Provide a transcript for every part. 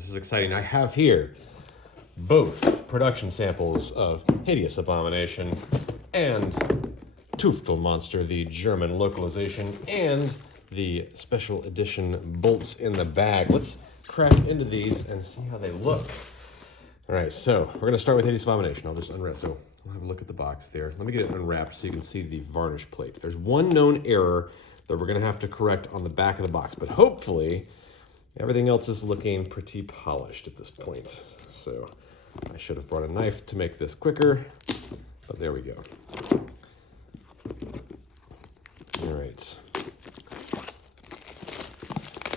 this is exciting. I have here both production samples of Hideous Abomination and Tüftelmonster, the German localization, and the special edition bolts in the bag. Let's crack into these and see how they look. All right, so we're gonna start with Hideous Abomination. I'll just unwrap, so we'll have a look at the box there. Let me get it unwrapped so you can see the varnish plate. There's one known error that we're gonna have to correct on the back of the box, but hopefully everything else is looking pretty polished at this point. So I should have brought a knife to make this quicker, but there we go. All right.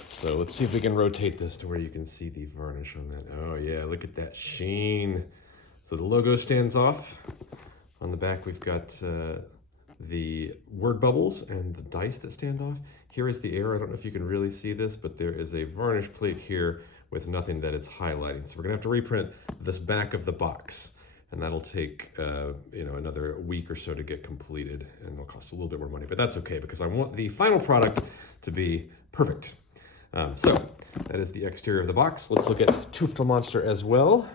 So let's see if we can rotate this to where you can see the varnish on that. Oh yeah, look at that sheen. So the logo stands off. On the back we've got the word bubbles and the dice that stand off. Here is the error. I don't know if you can really see this, but there is a varnish plate here with nothing that it's highlighting. So we're gonna have to reprint this back of the box, and that'll take another week or so to get completed, and it'll cost a little bit more money, but that's okay because I want the final product to be perfect. So that is the exterior of the box. Let's look at Tüftelmonster as well.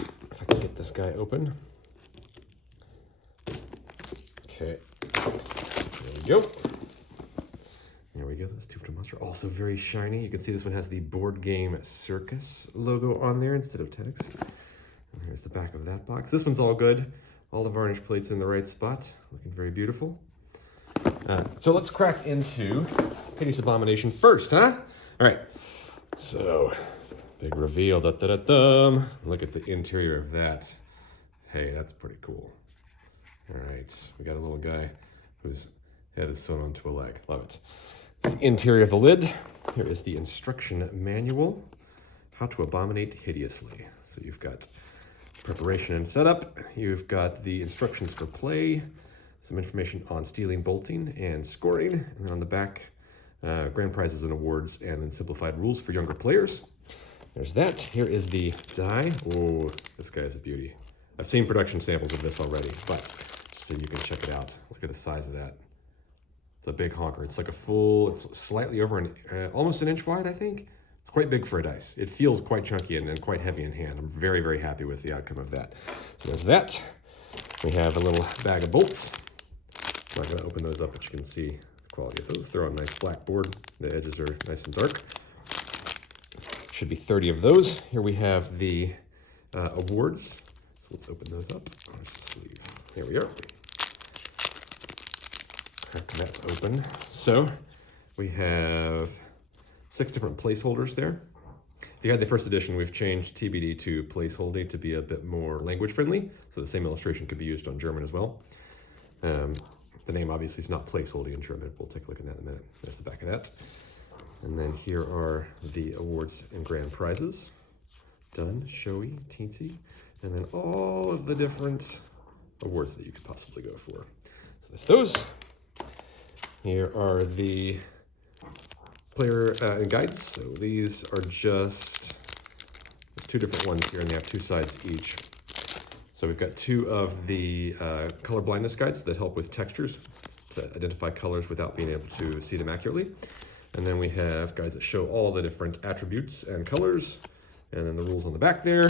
If I can get this guy open. Okay, there we go. There we go, this Tüftelmonster, also very shiny. You can see this one has the Board Game Circus logo on there instead of text. And here's the back of that box. This one's all good. All the varnish plates in the right spot, looking very beautiful. So let's crack into Hideous Abomination first, huh? All right, so big reveal, da-da-da-dum. Look at the interior of that. Hey, that's pretty cool. All right, we got a little guy whose head is sewn onto a leg. Love it. It's the interior of the lid. Here is the instruction manual, how to abominate hideously. So you've got preparation and setup. You've got the instructions for play, some information on stealing, bolting, and scoring. And then on the back, grand prizes and awards, and then simplified rules for younger players. There's that. Here is the die. Oh, this guy is a beauty. I've seen production samples of this already, but just so you can check it out. Look at the size of that. It's a big honker. It's like a full, it's slightly over almost an inch wide, I think. It's quite big for a dice. It feels quite chunky and quite heavy in hand. I'm very, very happy with the outcome of that. So there's that. We have a little bag of bolts. I'm not gonna open those up, but you can see the quality of those. They're on a nice black board. The edges are nice and dark. Should be 30 of those. Here we have the awards. So let's open those up. There we are. Crack that open. So we have 6 different placeholders there. If you had the first edition, we've changed TBD to placeholding to be a bit more language friendly. So the same illustration could be used on German as well. The name obviously is not placeholding in German. We'll take a look at that in a minute. There's the back of that. And then here are the awards and grand prizes. Done, showy, teensy. And then all of the different awards that you could possibly go for. So there's those. Here are the player guides. So these are just 2 different ones here, and they have 2 sides each. So we've got 2 of the color blindness guides that help with textures to identify colors without being able to see them accurately. And then we have guides that show all the different attributes and colors, and then the rules on the back there.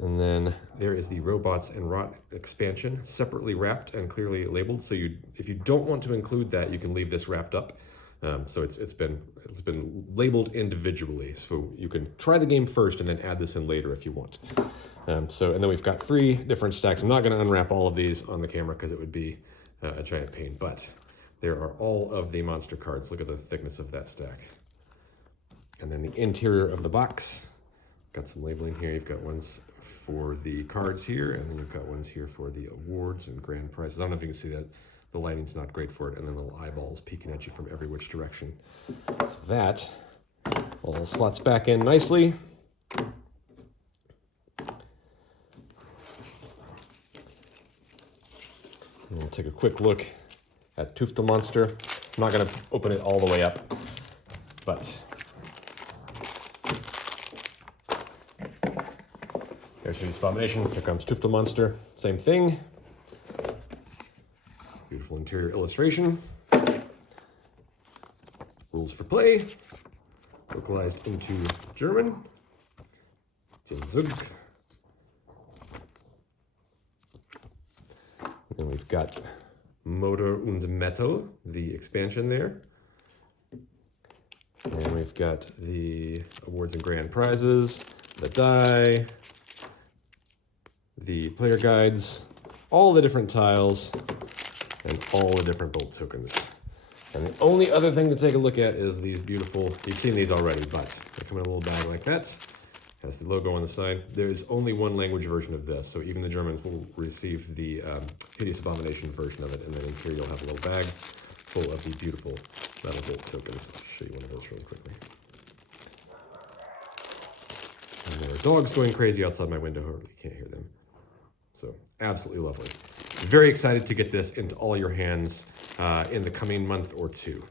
And then there is the Robots and Rot expansion, separately wrapped and clearly labeled. So if you don't want to include that, you can leave this wrapped up. So it's been labeled individually. So you can try the game first and then add this in later if you want. And then we've got 3 different stacks. I'm not going to unwrap all of these on the camera because it would be a giant pain, but there are all of the monster cards. Look at the thickness of that stack. And then the interior of the box. Got some labeling here. You've got ones for the cards here, and then you've got ones here for the awards and grand prizes. I don't know if you can see that. The lighting's not great for it, and then little eyeballs peeking at you from every which direction. So that all slots back in nicely. And we'll take a quick look at Tüftelmonster. I'm not going to open it all the way up, but there's Hideous Abomination. Here comes Tüftelmonster. Same thing. Beautiful interior illustration. Rules for play. localized into German. Den Zug. And we've got Motor und Metal, the expansion there. And we've got the awards and grand prizes, the die, the player guides, all the different tiles, and all the different gold tokens. And the only other thing to take a look at is these beautiful, you've seen these already, but they come in a little bag like that. Has the logo on the side. There is only one language version of this, so even the Germans will receive the Hideous Abomination version of it, and then in here you'll have a little bag full of the beautiful metal gold tokens. I'll show you one of those really quickly. And there are dogs going crazy outside my window. However, you can't hear them. So absolutely lovely. Very excited to get this into all your hands in the coming month or two.